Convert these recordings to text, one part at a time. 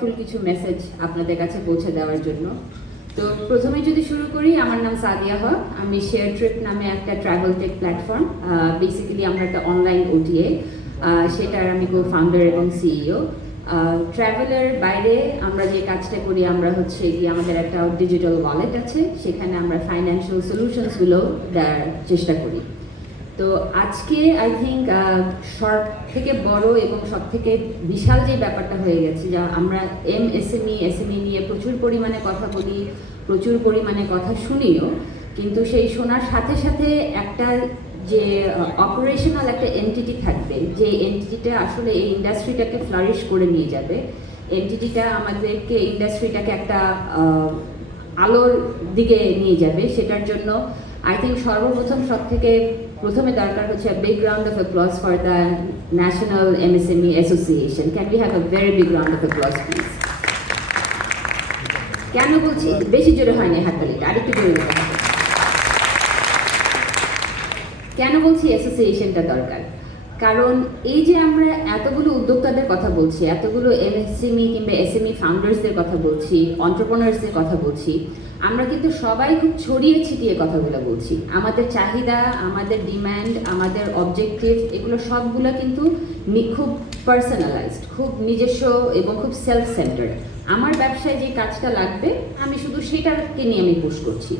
Impactful কিছু message আপনাদের কাছে পৌঁছে দেওয়ার জন্য। তো প্রথমে যদি শুরু করি, আমার নাম সাদিয়া হক, আমি শেয়ার ট্রিপ নামে একটা ট্রাভেল টেক প্ল্যাটফর্ম, বেসিক্যালি আমরা একটা অনলাইন ওটিএ, সেটার আমি কো ফাউন্ডার এবং সিইও। ট্রাভেলের বাইরে আমরা যে কাজটা করি, আমরা হচ্ছে কি আমাদের একটা ডিজিটাল ওয়ালেট আছে, সেখানে আমরা ফাইন্যান্সিয়াল সলিউশনসগুলো দেওয়ার চেষ্টা করি। তো আজকে আই থিঙ্ক সব থেকে বড় এবং সব থেকে বিশাল যে ব্যাপারটা হয়ে গেছে, যা আমরা এসএমই নিয়ে প্রচুর পরিমাণে কথা বলি, প্রচুর পরিমাণে কথা শুনিও, কিন্তু সেই শোনার সাথে সাথে একটা যে অপারেশনাল একটা এন্টিটি থাকবে, যে এন্টিটিটা আসলে এই ইন্ডাস্ট্রিটাকে ফ্লারিশ করে নিয়ে যাবে, এন্টিটিটা আমাদেরকে ইন্ডাস্ট্রিটাকে একটা আলোর দিকে নিয়ে যাবে, সেটার জন্য আই থিঙ্ক সর্বপ্রথম সব থেকে প্রথমে দরকার হচ্ছে big round of applause for the national MSME association. Can we have a very big round of applause please? কেন বলছি? বেশি জোরে হয়নি হাততালিটা, আরেকটু জোরে দিতে হবে। কেন বলছি অ্যাসোসিয়েশনটা দরকার? কারণ এই যে আমরা এতগুলো উদ্যোক্তাদের কথা বলছি, এতগুলো এমএসএমই কিংবা এসএমই ফাউন্ডার্সদের কথা বলছি, অন্টারপ্রেনার্সদের কথা বলছি, আমরা কিন্তু সবাই খুব ছড়িয়ে ছিটিয়ে কথাগুলো বলছি। আমাদের চাহিদা, আমাদের ডিম্যান্ড, আমাদের অবজেক্টিভ, এগুলো সবগুলো কিন্তু খুব পার্সোনালাইজড, খুব নিজস্ব এবং খুব সেলফ সেন্টার্ড। আমার ব্যবসায় যে কাজটা লাগবে আমি শুধু সেটাকে নিয়ে আমি পুশ করছি।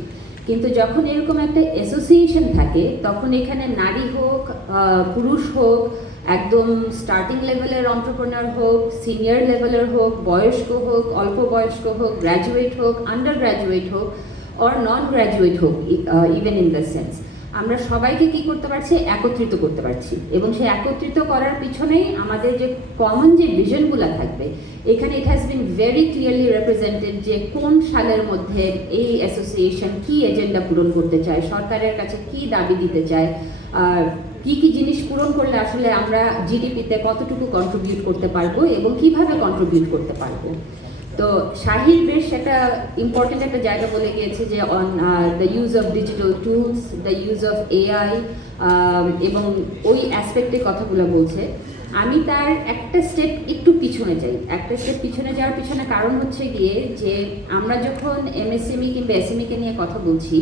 কিন্তু যখন এরকম একটা অ্যাসোসিয়েশন থাকে, তখন এখানে নারী হোক, পুরুষ হোক, একদম স্টার্টিং লেভেলের অন্টারপ্রেনার হোক, সিনিয়র লেভেলের হোক, বয়স্ক হোক, অল্প বয়স্ক হোক, গ্র্যাজুয়েট হোক, আন্ডার গ্র্যাজুয়েট হোক, অর নন গ্র্যাজুয়েট হোক, ইভেন ইন দ্য সেন্স, আমরা সবাইকে কি করতে পারছি? একত্রিত করতে পারছি। এবং সেই একত্রিত করার পিছনেই আমাদের যে কমন যে ভিশনগুলো থাকবে, এখানে it has been very clearly represented যে কোন সালের মধ্যে এই অ্যাসোসিয়েশন কি এজেন্ডা পূরণ করতে চায়, সরকারের কাছে কি দাবি দিতে চায়, কি কি জিনিস পূরণ করলে আসলে আমরা জিডিপিতে কতটুকু কন্ট্রিবিউট করতে পারবো এবং কিভাবে কন্ট্রিবিউট করতে পারবো। তো শাহির বেশ একটা ইম্পর্টেন্ট একটা জায়গা বলে গিয়েছে যে on the use of digital tools, the use of AI, এবং ওই অ্যাসপেক্টে কথাগুলো বলছে। আমি তার একটা স্টেপ একটু পিছনে যাই। একটা স্টেপ পিছনে যাওয়ার পিছনে কারণ হচ্ছে গিয়ে যে আমরা যখন এমএসএমই কিংবা এসএমইকে নিয়ে কথা বলছি,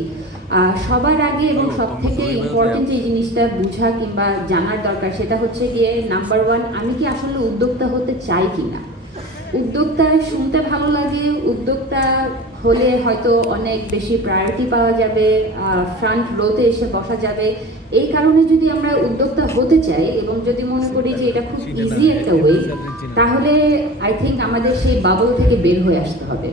সবার আগে এবং সব থেকে ইম্পর্টেন্ট যে জিনিসটা বোঝা কিংবা জানার দরকার, সেটা হচ্ছে গিয়ে নাম্বার ওয়ান, আমি কি আসলে উদ্যোক্তা হতে চাই কিনা। উদ্যোক্তা শুনতে ভালো লাগে, উদ্যোক্তা হলে হয়তো অনেক বেশি প্রায়োরিটি পাওয়া যাবে, ফ্রন্ট রোতে এসে বসা যাবে। এই কারণে যদি আমরা উদ্যোক্তা হতে চাই এবং যদি মনে করি যে এটা খুব ইজি একটা ওয়ে, তাহলে আই থিঙ্ক আমাদের সেই বাবল থেকে বের হয়ে আসতে হবে।